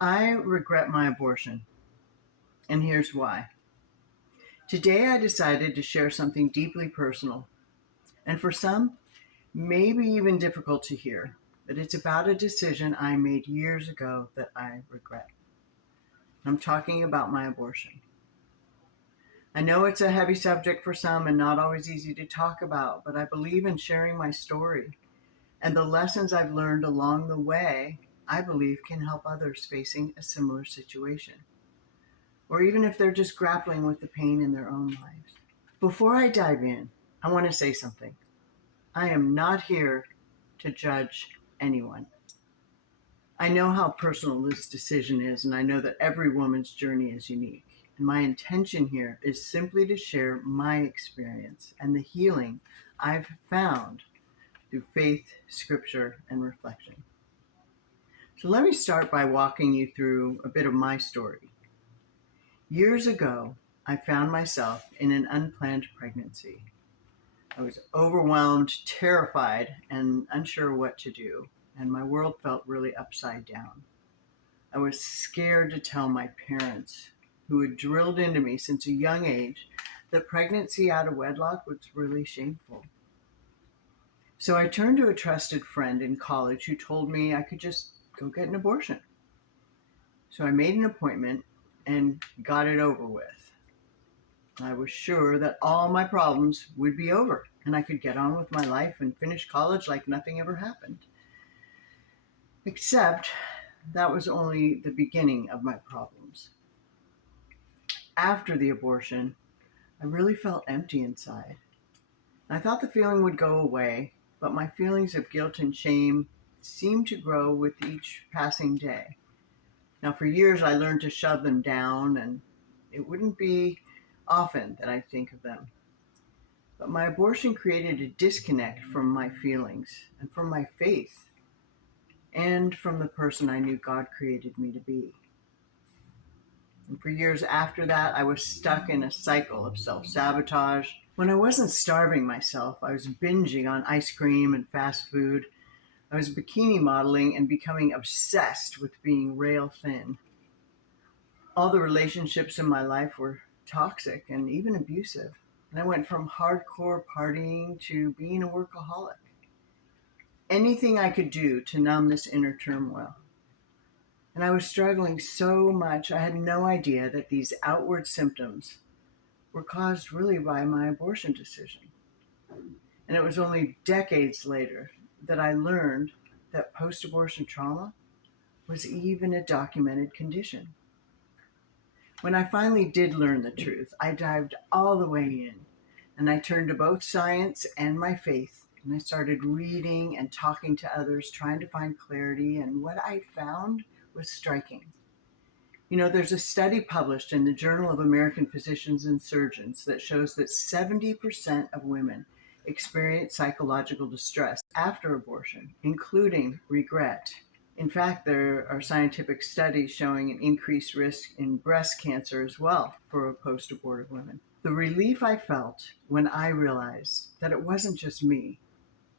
I regret my abortion, and here's why. Today I decided to share something deeply personal, and for some, maybe even difficult to hear, but it's about a decision I made years ago that I regret. I'm talking about my abortion. I know it's a heavy subject for some and not always easy to talk about, but I believe in sharing my story and the lessons I've learned along the way, I believe can help others facing a similar situation, or even if they're just grappling with the pain in their own lives. Before I dive in, I want to say something. I am not here to judge anyone. I know how personal this decision is, and I know that every woman's journey is unique. And my intention here is simply to share my experience and the healing I've found through faith, scripture, and reflection. So let me start by walking you through a bit of my story. Years ago, I found myself in an unplanned pregnancy. I was overwhelmed, terrified, and unsure what to do, and my world felt really upside down. I was scared to tell my parents, who had drilled into me since a young age that pregnancy out of wedlock was really shameful. So I turned to a trusted friend in college who told me I could just go get an abortion. So I made an appointment and got it over with. I was sure that all my problems would be over and I could get on with my life and finish college like nothing ever happened. Except that was only the beginning of my problems. After the abortion, I really felt empty inside. I thought the feeling would go away, but my feelings of guilt and shame seemed to grow with each passing day. Now, for years, I learned to shove them down, and it wouldn't be often that I think of them. But my abortion created a disconnect from my feelings and from my faith and from the person I knew God created me to be. And for years after that, I was stuck in a cycle of self sabotage. When I wasn't starving myself, I was binging on ice cream and fast food. I was bikini modeling and becoming obsessed with being rail thin. All the relationships in my life were toxic and even abusive. And I went from hardcore partying to being a workaholic. Anything I could do to numb this inner turmoil. And I was struggling so much, I had no idea that these outward symptoms were caused really by my abortion decision. And it was only decades later that I learned that post abortion trauma was even a documented condition. When I finally did learn the truth, I dived all the way in and I turned to both science and my faith. And I started reading and talking to others, trying to find clarity. And what I found was striking. There's a study published in the Journal of American Physicians and Surgeons that shows that 70% of women experience psychological distress after abortion, including regret. In fact, there are scientific studies showing an increased risk in breast cancer as well for post abortive women. The relief I felt when I realized that it wasn't just me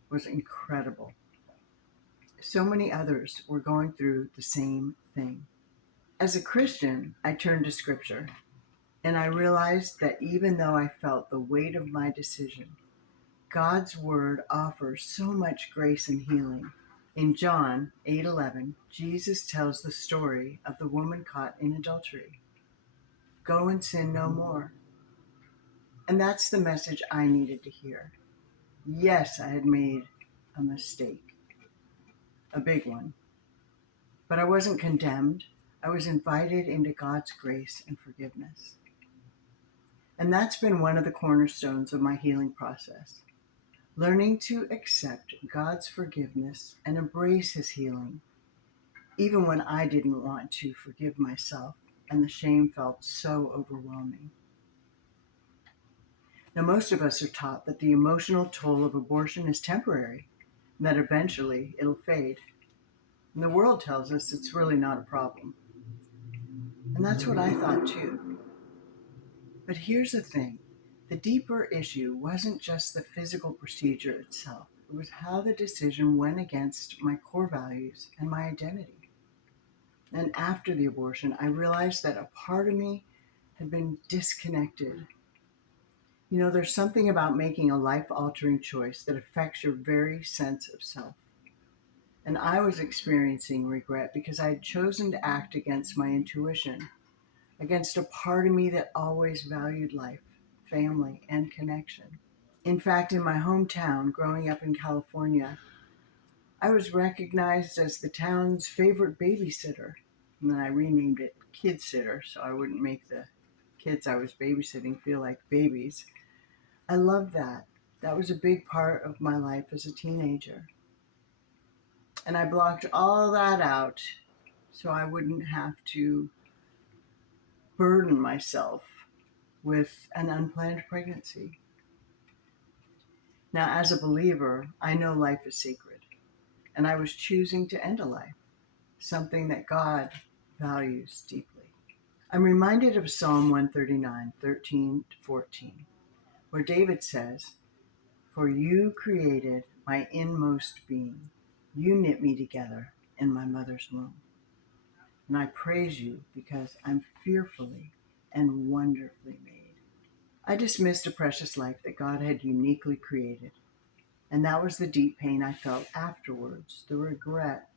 was incredible. So many others were going through the same thing. As a Christian, I turned to scripture and I realized that even though I felt the weight of my decision, God's word offers so much grace and healing. In John 8:11, Jesus tells the story of the woman caught in adultery. Go and sin no more. And that's the message I needed to hear. Yes, I had made a mistake, a big one, but I wasn't condemned. I was invited into God's grace and forgiveness. And that's been one of the cornerstones of my healing process. Learning to accept God's forgiveness and embrace his healing, even when I didn't want to forgive myself and the shame felt so overwhelming. Now, most of us are taught that the emotional toll of abortion is temporary and that eventually it'll fade. And the world tells us it's really not a problem. And that's what I thought too. But here's the thing. The deeper issue wasn't just the physical procedure itself. It was how the decision went against my core values and my identity. And after the abortion, I realized that a part of me had been disconnected. You know, there's something about making a life altering choice that affects your very sense of self. And I was experiencing regret because I had chosen to act against my intuition, against a part of me that always valued life, family, and connection. In fact, in my hometown, growing up in California, I was recognized as the town's favorite babysitter. And then I renamed it Kid Sitter so I wouldn't make the kids I was babysitting feel like babies. I loved that. That was a big part of my life as a teenager. And I blocked all that out so I wouldn't have to burden myself with an unplanned pregnancy. Now, as a believer, I know life is sacred, and I was choosing to end a life, something that God values deeply. I'm reminded of Psalm 139, 13 to 14, where David says, "For you created my inmost being. You knit me together in my mother's womb. And I praise you because I'm fearfully and wonderfully made." I dismissed a precious life that God had uniquely created. And that was the deep pain I felt afterwards, the regret,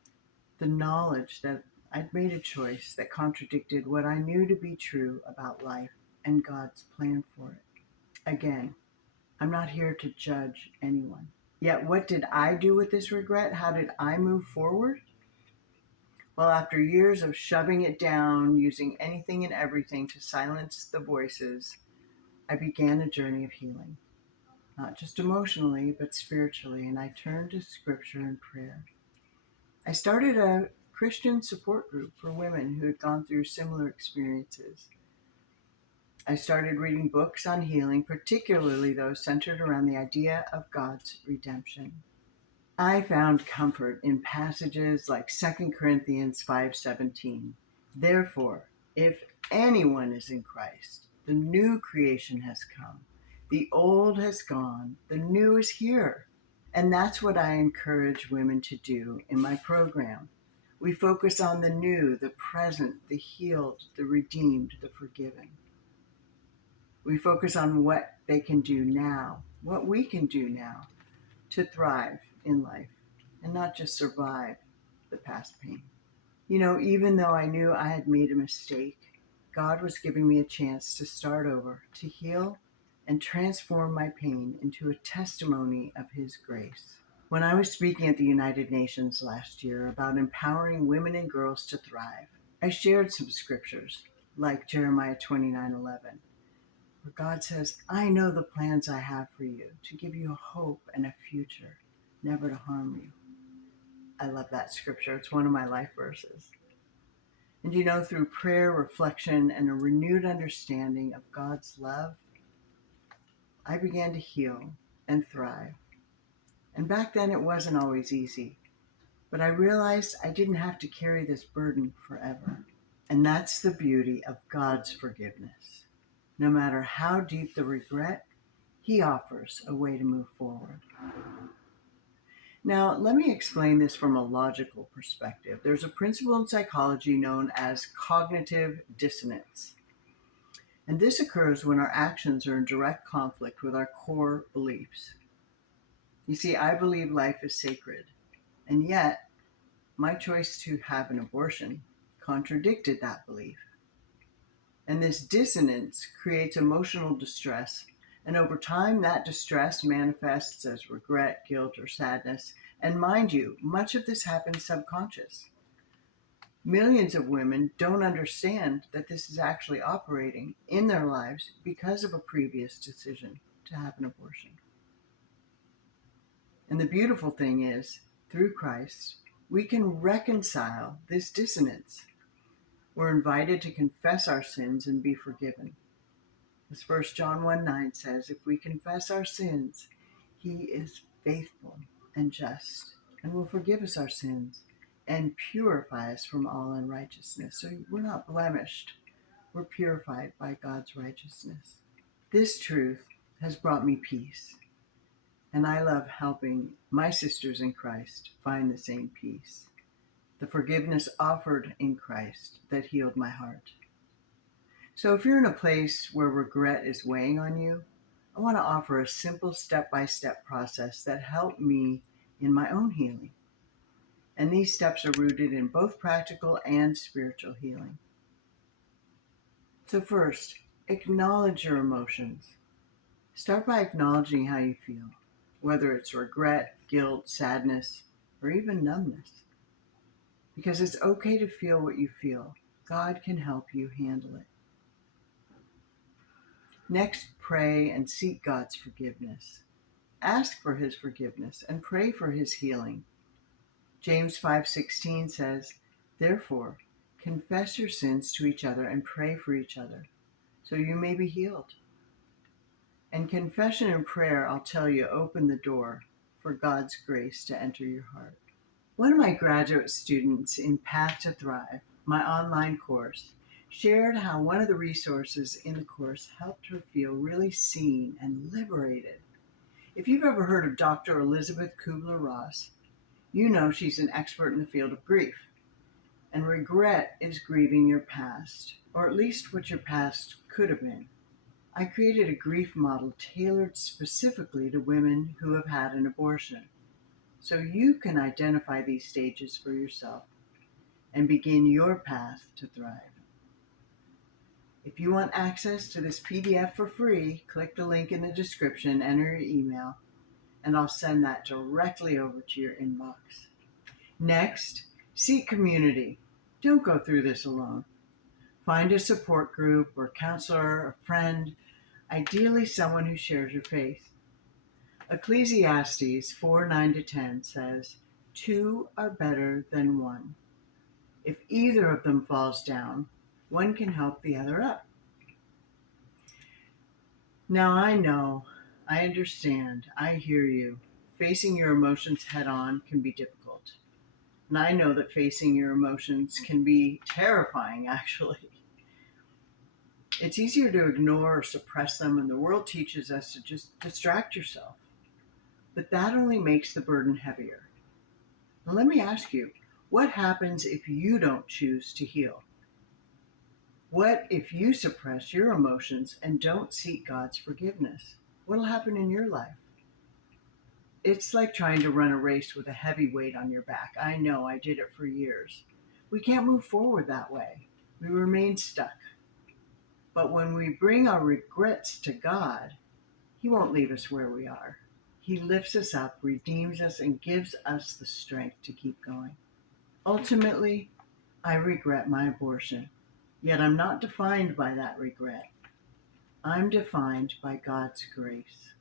the knowledge that I'd made a choice that contradicted what I knew to be true about life and God's plan for it. Again, I'm not here to judge anyone. Yet, what did I do with this regret? How did I move forward? Well, after years of shoving it down, using anything and everything to silence the voices, I began a journey of healing, not just emotionally, but spiritually, and I turned to scripture and prayer. I started a Christian support group for women who had gone through similar experiences. I started reading books on healing, particularly those centered around the idea of God's redemption. I found comfort in passages like 2 Corinthians 5:17. Therefore, if anyone is in Christ, the new creation has come. The old has gone, the new is here. And that's what I encourage women to do in my program. We focus on the new, the present, the healed, the redeemed, the forgiven. We focus on what they can do now, what we can do now to thrive in life and not just survive the past pain. You know, even though I knew I had made a mistake, God was giving me a chance to start over, to heal and transform my pain into a testimony of His grace. When I was speaking at the United Nations last year about empowering women and girls to thrive, I shared some scriptures like Jeremiah 29:11, where God says, "I know the plans I have for you, to give you a hope and a future, never to harm you." I love that scripture. It's one of my life verses. And you know, through prayer, reflection, and a renewed understanding of God's love, I began to heal and thrive. And back then it wasn't always easy, but I realized I didn't have to carry this burden forever. And that's the beauty of God's forgiveness. No matter how deep the regret, He offers a way to move forward. Now, let me explain this from a logical perspective. There's a principle in psychology known as cognitive dissonance. And this occurs when our actions are in direct conflict with our core beliefs. You see, I believe life is sacred, and yet my choice to have an abortion contradicted that belief. And this dissonance creates emotional distress. And over time, that distress manifests as regret, guilt, or sadness. And mind you, much of this happens subconscious. Millions of women don't understand that this is actually operating in their lives because of a previous decision to have an abortion. And the beautiful thing is, through Christ, we can reconcile this dissonance. We're invited to confess our sins and be forgiven. As 1 John 1:9 says, if we confess our sins, He is faithful and just and will forgive us our sins and purify us from all unrighteousness. So we're not blemished. We're purified by God's righteousness. This truth has brought me peace, and I love helping my sisters in Christ find the same peace. the forgiveness offered in Christ that healed my heart. So if you're in a place where regret is weighing on you, I want to offer a simple step-by-step process that helped me in my own healing. And these steps are rooted in both practical and spiritual healing. So first, acknowledge your emotions. Start by acknowledging how you feel, whether it's regret, guilt, sadness, or even numbness. Because it's okay to feel what you feel. God can help you handle it. Next, pray and seek God's forgiveness. Ask for his forgiveness and pray for his healing. James 5:16 says, "Therefore, confess your sins to each other and pray for each other, so you may be healed." And confession and prayer, I'll tell you, open the door for God's grace to enter your heart. One of my graduate students in Path to Thrive, my online course, shared how one of the resources in the course helped her feel really seen and liberated. If you've ever heard of Dr. Elizabeth Kubler-Ross, you know she's an expert in the field of grief. And regret is grieving your past, or at least what your past could have been. I created a grief model tailored specifically to women who have had an abortion, so you can identify these stages for yourself and begin your path to thrive. If you want access to this PDF for free, click the link in the description, enter your email, and I'll send that directly over to your inbox. Next, seek community. Don't go through this alone. Find a support group or counselor, a friend, ideally someone who shares your faith. Ecclesiastes 4:9-10 says, "Two are better than one. If either of them falls down, one can help the other up." Now I know, I understand, I hear you. Facing your emotions head on can be difficult. And I know that facing your emotions can be terrifying, actually. It's easier to ignore or suppress them, and the world teaches us to just distract yourself. But that only makes the burden heavier. Now, let me ask you, what happens if you don't choose to heal? What if you suppress your emotions and don't seek God's forgiveness? What'll happen in your life? It's like trying to run a race with a heavy weight on your back. I know, I did it for years. We can't move forward that way. We remain stuck. But when we bring our regrets to God, he won't leave us where we are. He lifts us up, redeems us, and gives us the strength to keep going. Ultimately, I regret my abortion, yet I'm not defined by that regret. I'm defined by God's grace,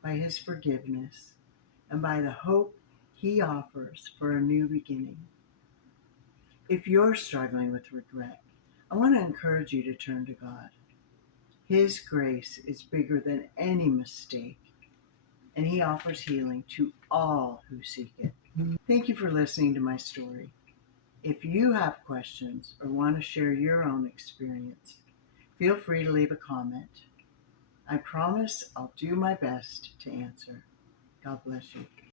by his forgiveness, and by the hope he offers for a new beginning. If you're struggling with regret, I want to encourage you to turn to God. His grace is bigger than any mistake, and he offers healing to all who seek it. Thank you for listening to my story. If you have questions or want to share your own experience, feel free to leave a comment. I promise I'll do my best to answer. God bless you.